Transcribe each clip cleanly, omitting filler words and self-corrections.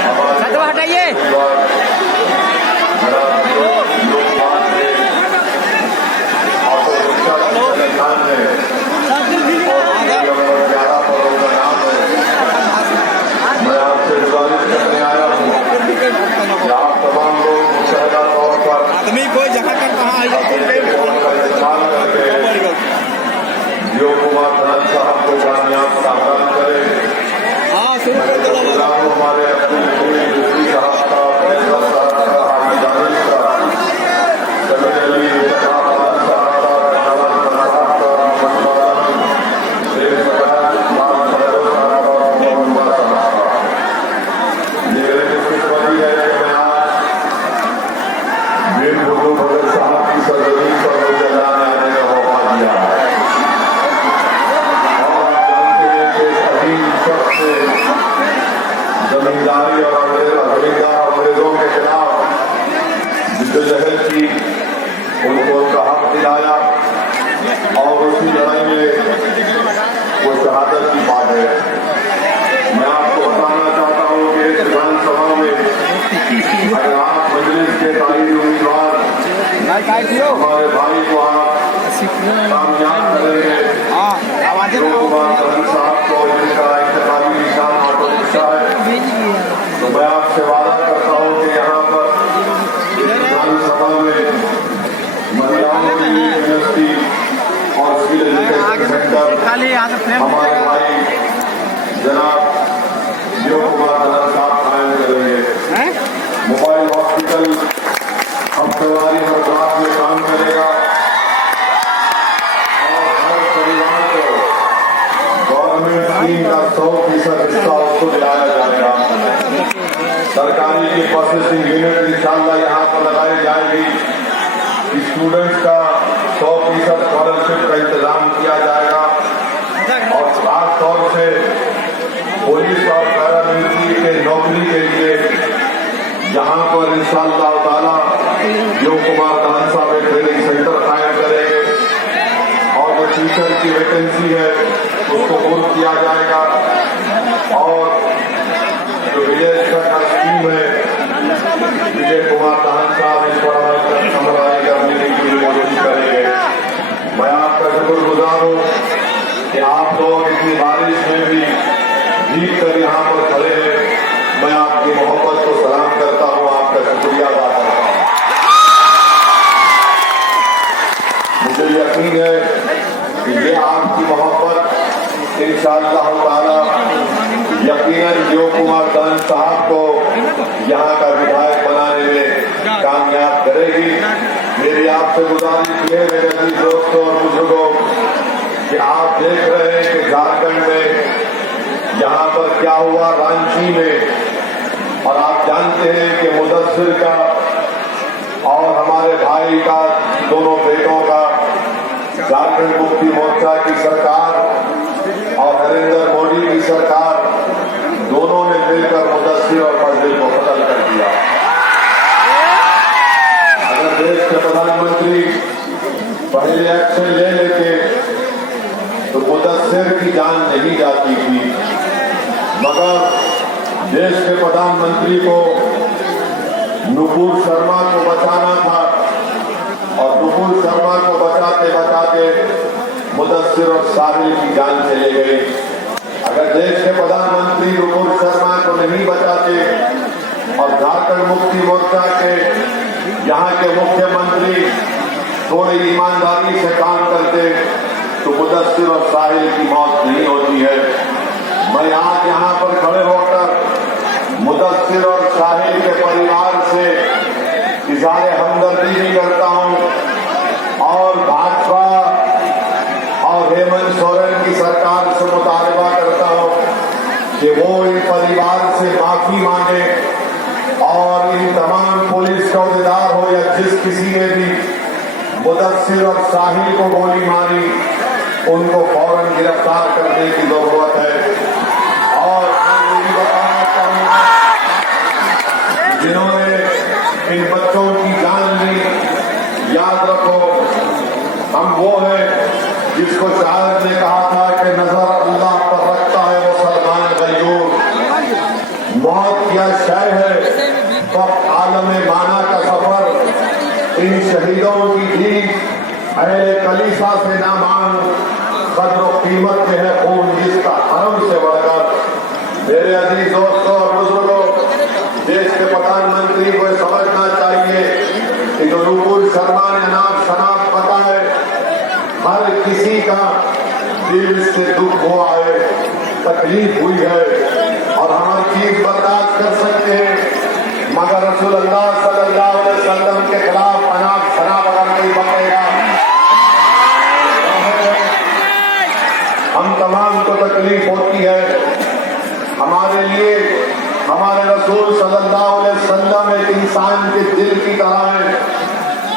छतवा हटाइए। मैं आपसे गुजारिश करने आया हूँ कि आप तमाम लोग मुशहदा तौर पर आदमी कोई जगह कर कहाँ इस्तेमाल करके जियो कुमार धन साहब को कामयाब सामना करें। हमारे अब्दुल मुफ्ती साहब का, फैसल साहब का, हाजी दानिश का, समीर अली साहब का, नवाज साहब का, जमींदारी और अंग्रेजों के खिलाफ जिद्दोजहद की, उनको उनका हक दिलाया और उसी लड़ाई में वो शहादत की बात है। मैं आपको बताना चाहता हूँ कि इस विधानसभा में अगर आप मजलिस के तारीखी उम्मीदवार हमारे भाई को आप कामयाब करेंगे, जियो कुमार धन साहब को जिनका इंतखाबी निशान ऑटो रिक्शा है, तो मैं आपसे वादा करता हूँ कि यहाँ पर विधानसभा में महिलाओं के लिए यूनिवर्सिटी और स्किल एजुकेशन सेंटर हमारे भाई जनाब जियो कुमार धन साहब कायम करेंगे। मोबाइल हॉस्पिटल हफ्तेवारी हर क्लास में काम करेगा और हर परिवार को गवर्नमेंट स्कीम का 100% हिस्सा उसको दिलाया जाएगा। सरकारी की प्रोसेसिंग यूनिट इंशाल्लाह यहाँ पर लगाई जाएगी। स्टूडेंट्स का 100% स्कॉलरशिप का इंतजाम किया जाएगा और खास तौर से पुलिस और पैरामिलिट्री के नौकरी के लिए यहाँ पर इंशाअल्लाह ताला जियो कुमार धन साहब एक ट्रेनिंग सेंटर कायम करेंगे और जो टीचर की वैकेंसी है उसको पूर्ण किया जाएगा और जो विजय स्कीम है विजय कुमार धन साहब इस पर अमल करने की कोशिश करेंगे। मैं आपका शुक्रगुजार हूँ कि आप लोग इतनी बारिश में भी जीत कर यहाँ पर खड़े हैं। मैं आपकी मोहब्बत को सलाम करता हूँ, आपका शुक्रिया अदा करता हूँ। मुझे यकीन है कि ये आपकी मोहब्बत इंशाअल्लाह ताला यकीनन जियो कुमार धन साहब को यहाँ का विधायक बनाने में कामयाब करेगी। मेरी आपसे गुजारिश है मेरे अजीज दोस्तों और बुजुर्गों कि आप देख रहे हैं कि झारखंड में यहाँ पर क्या हुआ रांची में, और आप जानते हैं कि मुदस्सिर का और हमारे भाई का, दोनों बेटों का झारखंड मुक्ति मोर्चा की सरकार और नरेंद्र मोदी की सरकार दोनों ने मिलकर मुदस्सिर और फजल को कत्ल कर दिया। अगर देश के प्रधानमंत्री पहले एक्शन ले लेते तो मुदस्सिर की जान नहीं जाती थी, मगर देश के प्रधानमंत्री को नुपुर शर्मा को बचाना था और नुपुर शर्मा को बचाते बचाते मुदस्सिर और साहिल की जान चले गई। अगर देश के प्रधानमंत्री नुपुर शर्मा को नहीं बचाते और झारखंड मुक्ति मोर्चा के यहाँ के मुख्यमंत्री थोड़ी ईमानदारी से काम करते तो मुदस्सिर और साहिल की मौत नहीं होती है। मैं आज यहाँ पर खड़े होकर मुदस्सिर और साहिल के परिवार से इज़हार हमदर्दी भी करता हूँ और भाजपा और हेमंत सोरेन की सरकार से मुतालबा करता हूँ कि वो इन परिवार से माफी मांगे और इन तमाम पुलिस चौकीदार हो या जिस किसी ने भी मुदस्सिर और साहिल को गोली मारी उनको फौरन गिरफ्तार करने की जरूरत है। और मैं ये भी बताना चाहूंगा जिन्होंने इन बच्चों की जान ली, याद रखो हम वो हैं जिसको शायर ने कहा था कि नजर अल्लाह पर रखता है वो सलमान गयूर। मौत क्या शय है, कब आलम माना का सफर, इन शहीदों की भी अहले कलीसा से ना मांग, कद्र कीमत में है खून जिसका हरम से बढ़कर। मेरे अजीज दोस्तों और बुजुर्गों, देश के प्रधानमंत्री को समझना चाहिए कि जो नुपुर शर्मा ने नाम शनाख्त बताए, हर किसी का दिल से दुख हुआ है, तकलीफ हुई है और हम हर चीज बर्दाश्त कर सकते हैं, मगर रसूलुल्लाह सल्लल्लाहु अलैहि वसल्लम के खिलाफ अनाप शनाप अगर नहीं बनेगा, हम तमाम को तकलीफ होती है। हमारे लिए हमारे रसूल सल्लल्लाहु अलैहि वसल्लम एक इंसान के दिल की तरह है।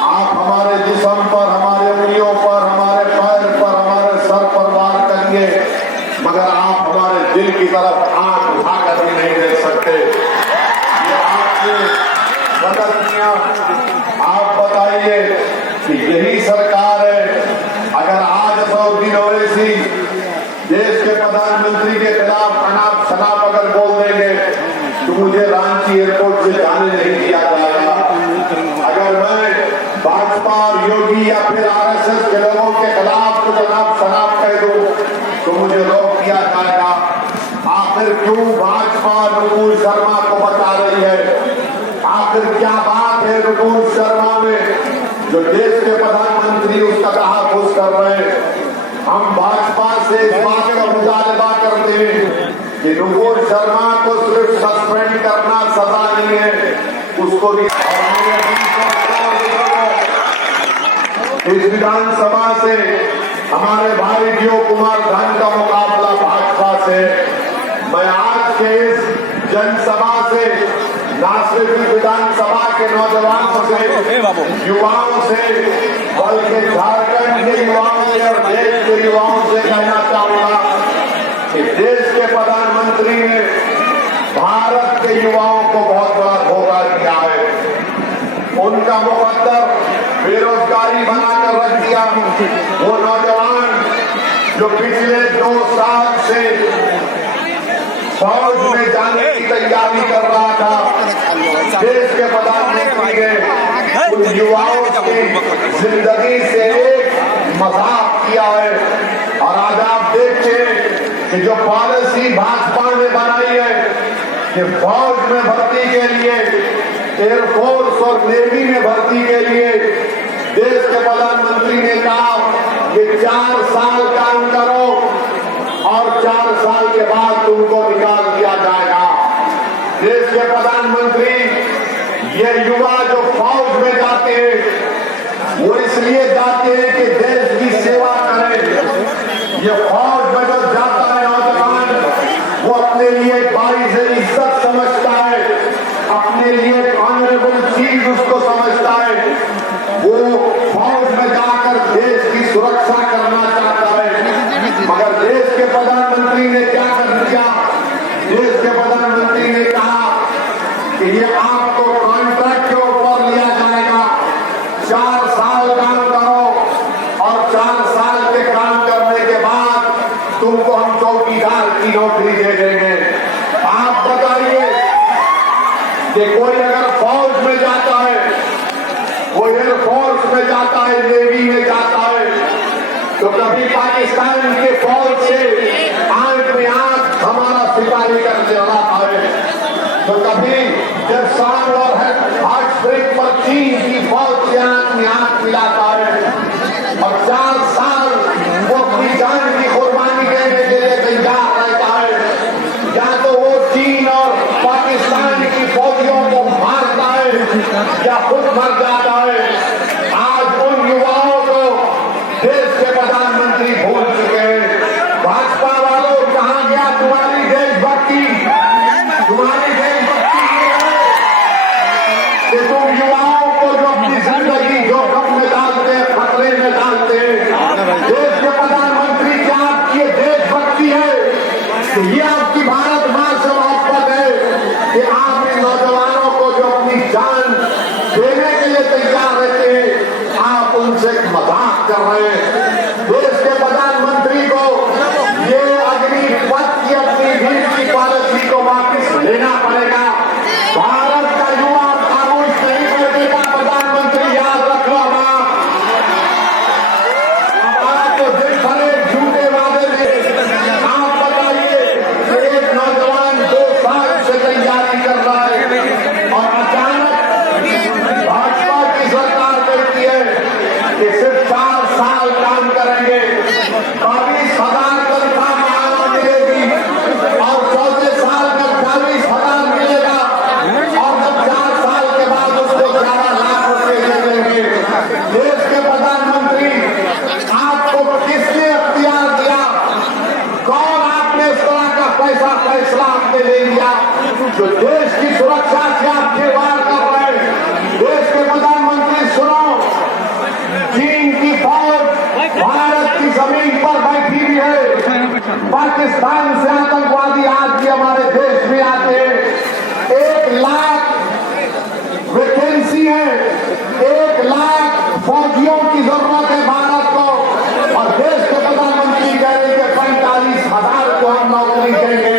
आप हमारे जिस्म पर, हमारे उंगलियों पर, हमारे पैर पर, हमारे सर पर वार करेंगे, मगर आप हमारे दिल की तरफ आंख उठाकर भी नहीं देख सकते। ये आपकी बदतमीजियां, आप बताइए कि यही सरकार है। अगर आज सऊदी ओवैसी देश के प्रधानमंत्री के खिलाफ अनाप शनाप अगर बोल देंगे तो मुझे रांची एयरपोर्ट से जाने नहीं दिया जाएगा। अगर मैं भाजपा और योगी या फिर आरएसएस के लोगों के खिलाफ कुछ अनाप शनाप कह दूं तो मुझे रोक दिया जाएगा। आखिर क्यों भाजपा नुपुर शर्मा को बचा रही है? आखिर क्या बात है नुपुर शर्मा में जो देश के प्रधानमंत्री उसका तहफ़्फ़ुज़ कर रहे हैं? हम भाजपा से इस बात का मुतालबा करते हैं कि नुपुर शर्मा को सिर्फ सस्पेंड करना सजा नहीं है, उसको भी इस विधानसभा से हमारे भाई जीओ कुमार धन का मुकाबला भाजपा से। मैं आज के इस जनसभा से न सिर्फ विधानसभा के नौजवानों से, युवाओं से, बल्कि झारखंड के युवाओं से और देश के युवाओं से कहना चाहूंगा कि देश के प्रधानमंत्री ने भारत के युवाओं को बहुत बड़ा धोखा दिया है। उनका मुकद्दर बेरोजगारी बनाकर रख दिया। वो नौजवान जो पिछले 2 साल से फौज में जाने की तैयारी कर रहा था, देश के प्रधानमंत्री ने उन युवाओं की जिंदगी से एक मजाक किया है। और आज आप देखिए कि जो पॉलिसी भाजपा ने बनाई है कि फौज में भर्ती के लिए, एयरफोर्स और नेवी में भर्ती के लिए देश के प्रधानमंत्री ने कहा कि 4 साल काम करो और 4 साल के बाद तुमको निकाल दिया जाएगा। देश के प्रधानमंत्री ये युवा जो फौज में जाते हैं वो इसलिए जाते हैं कि देश की सेवा करें। ये फौज में जो जाता है नौजवान, वो अपने लिए बाइज़ इज्जत समझता है, अपने लिए ऑनरेबल चीज उसको समझता है। वो फौज में जाकर देश की सुरक्षा करना चाहता है। मगर देश के प्रधानमंत्री ने क्या कर दिया? देश के प्रधानमंत्री ने कहा कि ये आपको कॉन्ट्रैक्ट के ऊपर लिया जाएगा, 4 साल काम करो और 4 साल के काम करने के बाद तुमको हम चौकीदार की नौकरी दे देंगे। आप बताइए कि कोई अगर फौज में जाता है, वो एयरफोर्स में जाता है, नेवी में जाता है, तो कभी पाकिस्तान के फौज से आंख में आंख हमारा सिपाही करने वाला है, तो कभी जब शाम और हार्ट स्प्रिंग पर चीन की फौज से आंख में आंख मिलाता है और 4 साल वो अपनी जान की कुर्बानी देने के लिए तैयार रहता है, या तो वो चीन और पाकिस्तान की फौजियों को मारता है या खुद मर जाता है। आज उन युवाओं को देश के प्रधानमंत्री भूल चुके हैं। भाजपा वालों, कहां गया तुम्हारी देशभक्ति? तुम्हारी देशभक्ति कि तुम युवाओं को जो अपनी जिंदगी जोखिम में डालते हैं, खतरे में डालते हैं। देश के प्रधानमंत्री, क्या आपकी ये देशभक्ति है? तो ये आपकी भारत मां से मोहब्बत है कि आप इन नौजवानों को जो अपनी जान देने के लिए तैयार रहते हैं, आप उनसे मजाक कर रहे हैं। देश के प्रधानमंत्री को ये अग्निपथ की अपनी भीड़ की पॉलिसी को वापस लेना करना पड़ेगा। भारत का युवा खामोश नहीं बैठेगा। प्रधानमंत्री याद रखो आपको दिन भर झूठे वादे में आप बताइए कि एक नौजवान 2 साल से तैयारी कर रहा है और अचानक भाजपा की सरकार कहती है कि सिर्फ 4 साल काम करेंगे, 22,000 तनख्वाह मांग मिलेगी और 14 साल में 40,000 मिलेगा और जब 4 साल के बाद उसको 11 लाख रुपए दे देंगे। देश के प्रधानमंत्री आपको किसने अख्तियार दिया? कौन आपने इस तरह का फैसला आपने ले लिया जो देश की सुरक्षा से आप खिलवाड़ कर रहे हैं? देश के प्रधानमंत्री सुनो, चीन की फौज भारत की जमीन पर बैठी हुई है। पाकिस्तान से आतंकवादी आज भी हमारे देश में आते हैं। 1 लाख वैकेंसी है, 1 लाख फौजियों की जरूरत है भारत को और देश के प्रधानमंत्री कह रहे हैं 45,000 को हम नौकरी देंगे।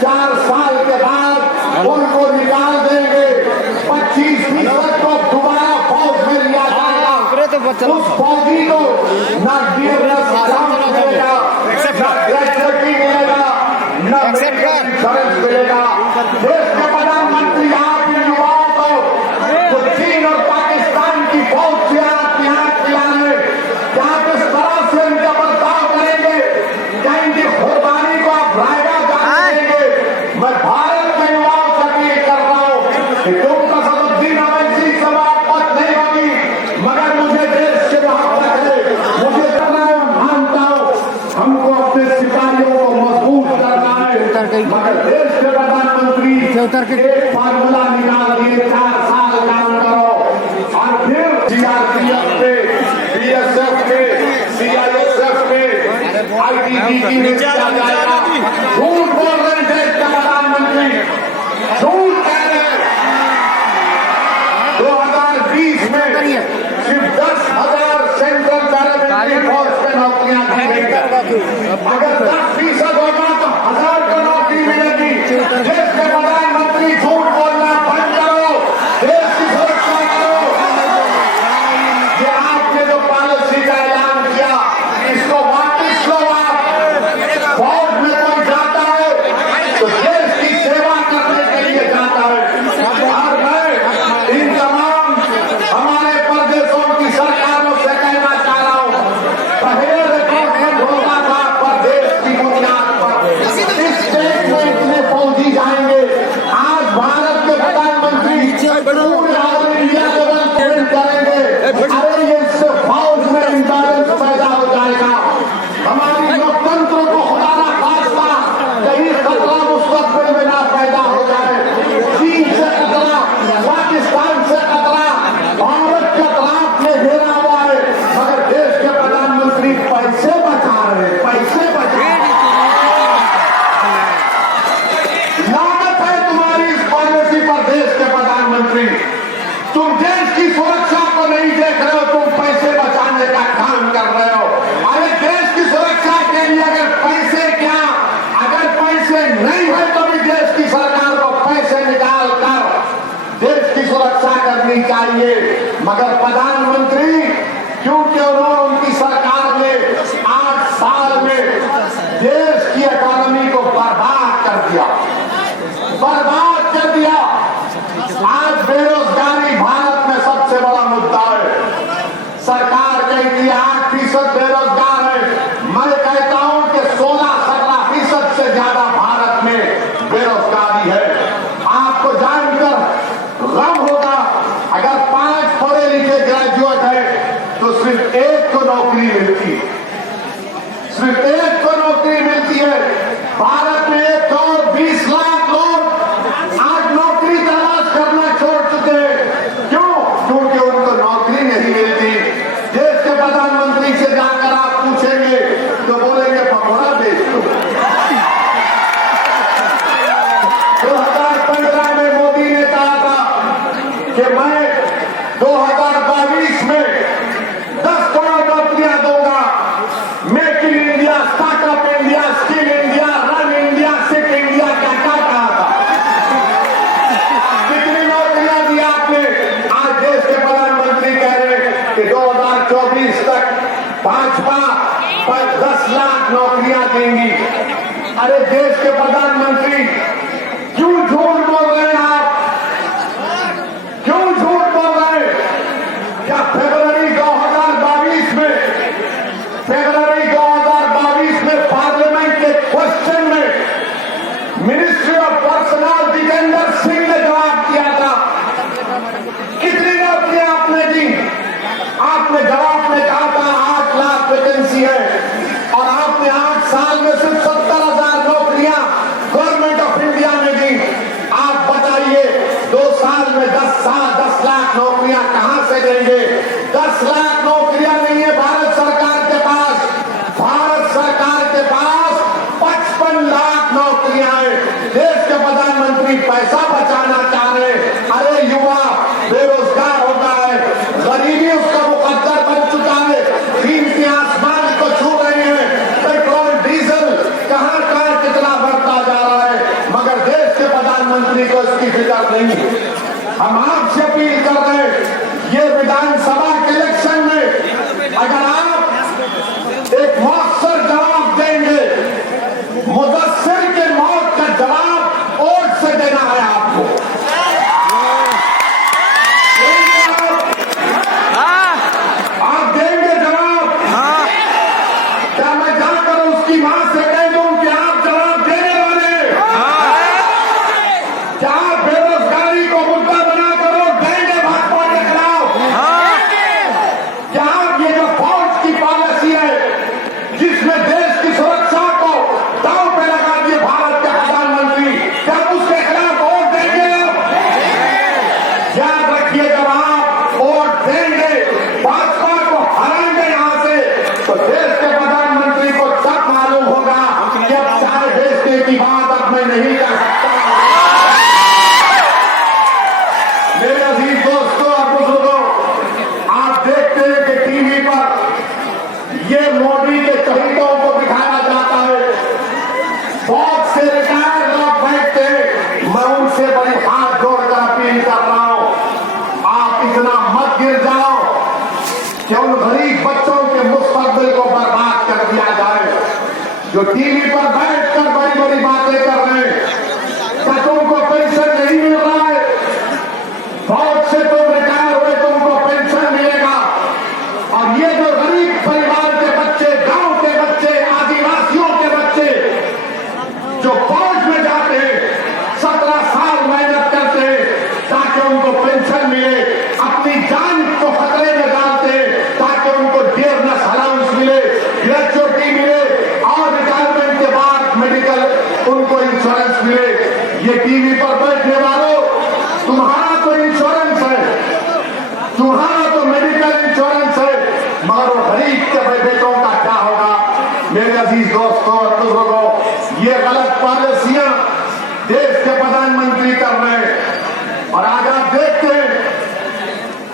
4 साल के बाद उनको निकाल देंगे। 25% को दोबारा फौज में लिया जाएगा। उस फौजी को न डीएस मिलेगा, न ग्रेजुएटी मिलेगा, न इंश्योरेंस मिलेगा। देश के प्रधानमंत्री आप इन युवाओं को जो चीन और पाकिस्तान की फौज से आप यहाँ खिलाने क्या किस तरह से इनका बर्ताव करेंगे? क्या इनकी कुर्बानी को आप रायगा जानेंगे? मैं भारत के युवाओं से अपील कर रहा हूँ कि तुम असदुद्दीन अवैसी से बात नहीं होगी, मगर मुझे देश से मोहब्बत है, मुझे करना है, मानता हूँ हमको अपने सिपाहियों को मजबूत करना है। मगर देश के प्रधानमंत्री एक फार्मूला निकाल दिए, 4 साल काम करो और फिर सीआरपीएफ पे, बीएसएफ पे, सीआईएसएफ पे, आईटीबीपी में किया जाएगा। झूठ बोल रहे हैं देश के प्रधानमंत्री, झूठ कह रहे हैं। 2020 में सिर्फ 10,000 सेंट्रल पैरामिलिट्री फोर्स में नौकरियां दी गई। अगर 10% होगा तो 1,000 को नौकरी मिलेगी। देश के प्रधानमंत्री झूठ बोलना बंद करो, देश की सुरक्षा करो। ये आपने जो पॉलिसी का ऐलान किया इसको वापस लो। आप फौज में कोई जाता है तो देश की सेवा करने के लिए जाता है। और मैं इन तमाम हमारे प्रदेशों की सरकारों से कहना चाह रहा हूँ, पहले रिक्रूटमेंट होता था प्रदेश की बुनियाद पर, इस देश में इतने फौजी जाएंगे। आज भारत के प्रधानमंत्री पूरे ऑल इंडिया लेवल पेमेंट करेंगे। अरे ये इससे फौज में इंबैलेंस पैदा हो जाएगा। हमारी लोकतंत्र को खुदा ना खास्ता कहीं खतरा मुस्तकबिल में ना पैदा हो जाए। चीन से खतरा, पाकिस्तान से खतरा, भारत के खिलाफ में घेरा हुआ है, मगर देश के प्रधानमंत्री पैसे बचा रहे हैं, पैसे बचा रहे हैं। लागत है तुम्हारी इस पॉलिसी पर देश के प्रधानमंत्री। तुम देश की सुरक्षा को नहीं देख रहे हो, तुम पैसे बचाने का काम कर रहे हो। अरे देश की सुरक्षा के लिए अगर पैसे क्या, अगर पैसे नहीं है तो भी देश की सरकार को पैसे निकाल कर देश की सुरक्षा करनी चाहिए। मगर प्रधानमंत्री क्योंकि उन्होंने उनकी सरकार ने 8 साल में देश की इकोनॉमी को बर्बाद कर दिया, बर्बाद कर दिया। आज बेरोजगारी भारत में सबसे बड़ा मुद्दा है। सरकार कहती है 8% बेरोजगार है। मैं कहता हूं कि 16-17% से ज्यादा भारत में बेरोजगारी है। आपको जानकर गम होगा, अगर 5 पढ़े लिखे ग्रेजुएट है तो सिर्फ 1 को नौकरी मिलती है, सिर्फ 1 को नौकरी मिलती है। भारत में 1 करोड़ 20 लाख लोग आज नौकरी तलाश करना छोड़ चुके हैं। क्यों? क्योंकि उनको नौकरी नहीं मिलती। देश के प्रधानमंत्री से जाकर आप पूछेंगे तो बोलेंगे पकौड़ा बेच दो। 2015 में मोदी ने कहा था कि मैं 2022 में 10 करोड़ नौकरियां दूंगा। Make in India, startup India, skill India, run India, sit India, क्या क्या कहा था। भाजपा पर 10 लाख नौकरियां देंगी। अरे देश के प्रधानमंत्री, क्यों झूठ बोल रहे हैं आप? क्यों झूठ बोल रहे हैं? क्या फरवरी 2022 में पार्लियामेंट के क्वेश्चन में मिनिस्ट्री ऑफ पर्सनालिटी के अंदर सिंह ने जवाब दिया था? कितनी नौकरियां आपने दी? आपने जवाब में कहा था 8 लाख वैकेंसी है, और आपने 8 साल में सिर्फ 70,000 नौकरियां गवर्नमेंट ऑफ इंडिया में दी। आप बताइए 2 साल में 10 लाख नौकरियां कहां से देंगे? 10 लाख नौकरियां नहीं है भारत सरकार के पास। भारत सरकार के पास 55 लाख नौकरियां हैं। देश के प्रधानमंत्री पैसा बचाना चाह रहे। अरे युवा बेरोजगार होता है, गरीबी उसका मुकद्दर बन चुका है, कीमती आसमान को छू रही है, पेट्रोल डीजल कहां कहां कितना बढ़ता जा रहा है, मगर देश के प्रधानमंत्री को इसकी फिक्र नहीं है। हम आपसे अपील कर रहे हैं, ये विधानसभा के इलेक्शन में अगर आप एक मौसर जवाब देंगे, मुदस्सिर के मौत का जवाब वोट से देना है आपको। आप देंगे जवाब? क्या मैं जाकर उसकी मां से कह दूं कि आप जवाब देने वाले? क्या आप बेरोजगारी को मुद्दा बना करो देंगे भाजपा के खिलाफ? क्या आप ये जो फौज की पॉलिसी है जिसमें देश की सुरक्षा को दांव पे लगा दिए भारत के प्रधानमंत्री, क्या उसके खिलाफ वोट देंगे? याद रखिए, जब आप वोट देंगे, भाजपा को हराएंगे यहां से, तो देश के प्रधानमंत्री को तब मालूम होगा कि अब चाय बेचने की बात अब मैं नहीं कर सकता। मेरे अजीज दोस्तों और बुजुर्गों, आप देखते हैं कि टीवी पर ये मोदी के चहेतों को दिखाया जाता है। फौज से रिटायर लोग बैठते हैं। मैं उनसे बड़े हाथ जोड़कर अपील कर रहा हूं, आप इतना मत गिर जाओ कि उन गरीब बच्चों के मुस्तकबिल को बर्बाद कर दिया जाए, जो टीवी पर बैठकर बड़ी बड़ी बातें कर रहे हैं। क्या तुमको पेंशन नहीं मिल रहा है? फौज से तुम रिटायर हुए, तुमको पेंशन मिलेगा। और ये जो गरीब परिवार के बच्चे, गांव के बच्चे, आदिवासियों के बच्चे जो फौज में जाते हैं, 17 साल मेहनत करते हैं ताकि उनको पेंशन मिले, अपनी जान को खतरे में डालते हैं ताकि उनको डियरनेस अलाउंस मिले, ग्रेच्युटी मिले, और रिटायरमेंट के बाद मेडिकल उनको इंश्योरेंस मिले। ये टीवी पर बैठने वालों, तुम्हारा तो इंश्योरेंस है, तुम्हारा तो मेडिकल इंश्योरेंस है, मगर वो गरीब के बेटों का क्या होगा? मेरे अजीज दोस्तों और बुजुर्गों, ये गलत पॉलिसियां देश के प्रधानमंत्री कर रहे हैं। और आज आप देखते हैं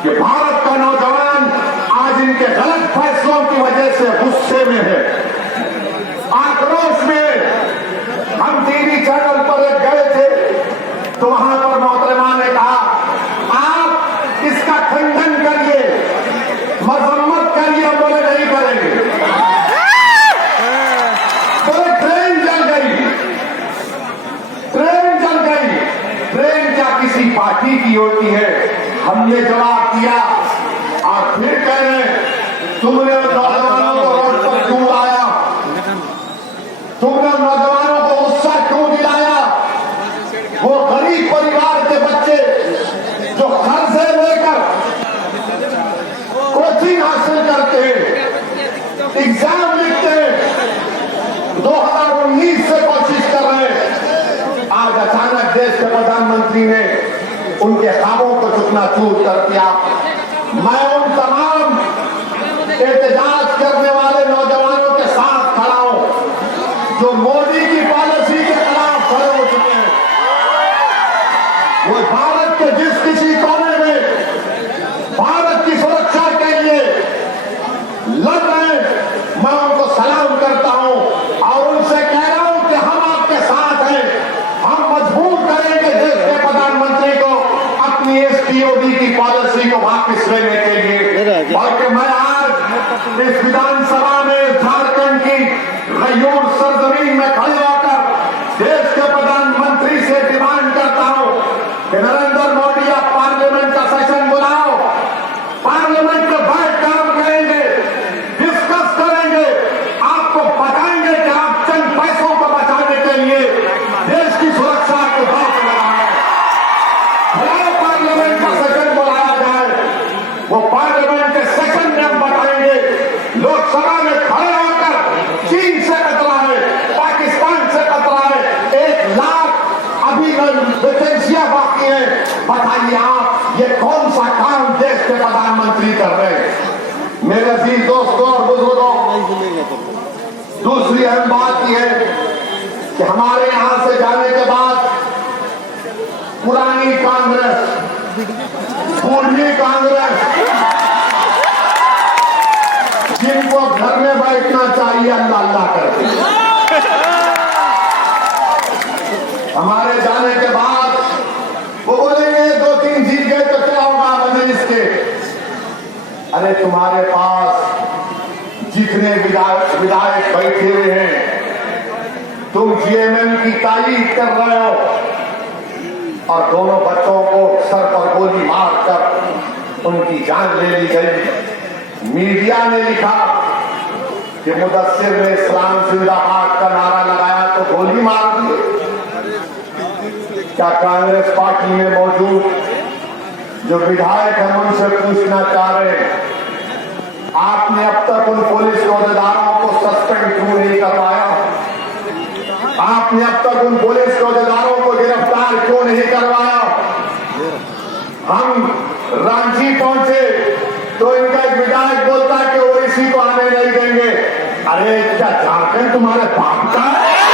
कि भारत का नौजवान आज इनके गलत फैसलों की वजह से गुस्से में है, आक्रोश में। हम टीवी चैनल पर एक गए थे तो वहां पर मोहतरमा ने कहा, आप इसका खंडन करिए, मजम्मत करिए। बोले नहीं करेंगे। बोले ट्रेन जल गई, ट्रेन जल गई। ट्रेन क्या किसी पार्टी की होती है? हमने जवाब दिया और फिर कह रहे तुमने नौजवानों को रोड पर क्यों लाया? तुमने नौजवानों को गुस्सा क्यों दिलाया? वो गरीब परिवार के बच्चे जो कर्जे लेकर कोचिंग हासिल करते हैं, एग्जाम लिखते हैं, 2019 से कोशिश कर रहे हैं, आज अचानक देश के प्रधानमंत्री ने उनके ख्वाबों को चूर कर दिया। मैं उन तमाम एहतजाज करने वाले नौजवानों के साथ खड़ा हूं जो मोदी की पॉलिसी के खिलाफ खड़े हो चुके हैं। वो भारत के जिस किसी कोने में भारत की सुरक्षा के लिए लड़ रहे हैं, मैं उनको सलाम करता हूं और उनसे कह रहा हूं कि हम आपके साथ हैं। हम मजबूर करेंगे देश के प्रधानमंत्री को अपनी एसपीओडी की पॉलिसी को वापस लेने के लिए। और कि मैं आज इस विधान पार्लियामेंट का सेशन बुलाया जाए, वो पार्लियामेंट के सेशन में हम बताएंगे। लोकसभा में खड़े होकर चीन से खतरा है, पाकिस्तान से खतरा है, 1 लाख अभी वैकेंसियां बाकी है। बताइए आप ये कौन सा काम देश के प्रधानमंत्री कर रहे हैं। मेरे अजीज दोस्तों और बुजुर्गों, दूसरी अहम बात यह है कि हमारे यहां से जाने के बाद पुरानी कांग्रेस, बूढ़ी कांग्रेस, जिनको घर में बैठना चाहिए अल्लाह अल्लाह करके, हमारे जाने के बाद वो बोलेंगे 2-3 जीत गए तो क्या होगा मजलिस के। अरे तुम्हारे पास जितने विधायक बैठे हुए हैं, तुम जीएमएम की तारीफ कर रहे हो और दोनों बच्चों को सर पर गोली मारकर उनकी जान ले ली गई। मीडिया ने लिखा कि मुदस्सिर ने इस्लाम जिंदाबाद का नारा लगाया तो गोली मार दी। क्या कांग्रेस पार्टी में मौजूद जो विधायक हैं उनसे पूछना चाह रहे हैं, आपने अब तक उन पुलिस अहदेदारों को सस्पेंड क्यों नहीं करवाया? आपने अब तक उन पुलिस अहदेदारों को गिरफ्तार क्यों नहीं करवाया? हम रांची पहुंचे तो इनका एक विधायक बोलता है कि ओवैसी को आने नहीं देंगे। अरे क्या झारखंड तुम्हारे बाप का है?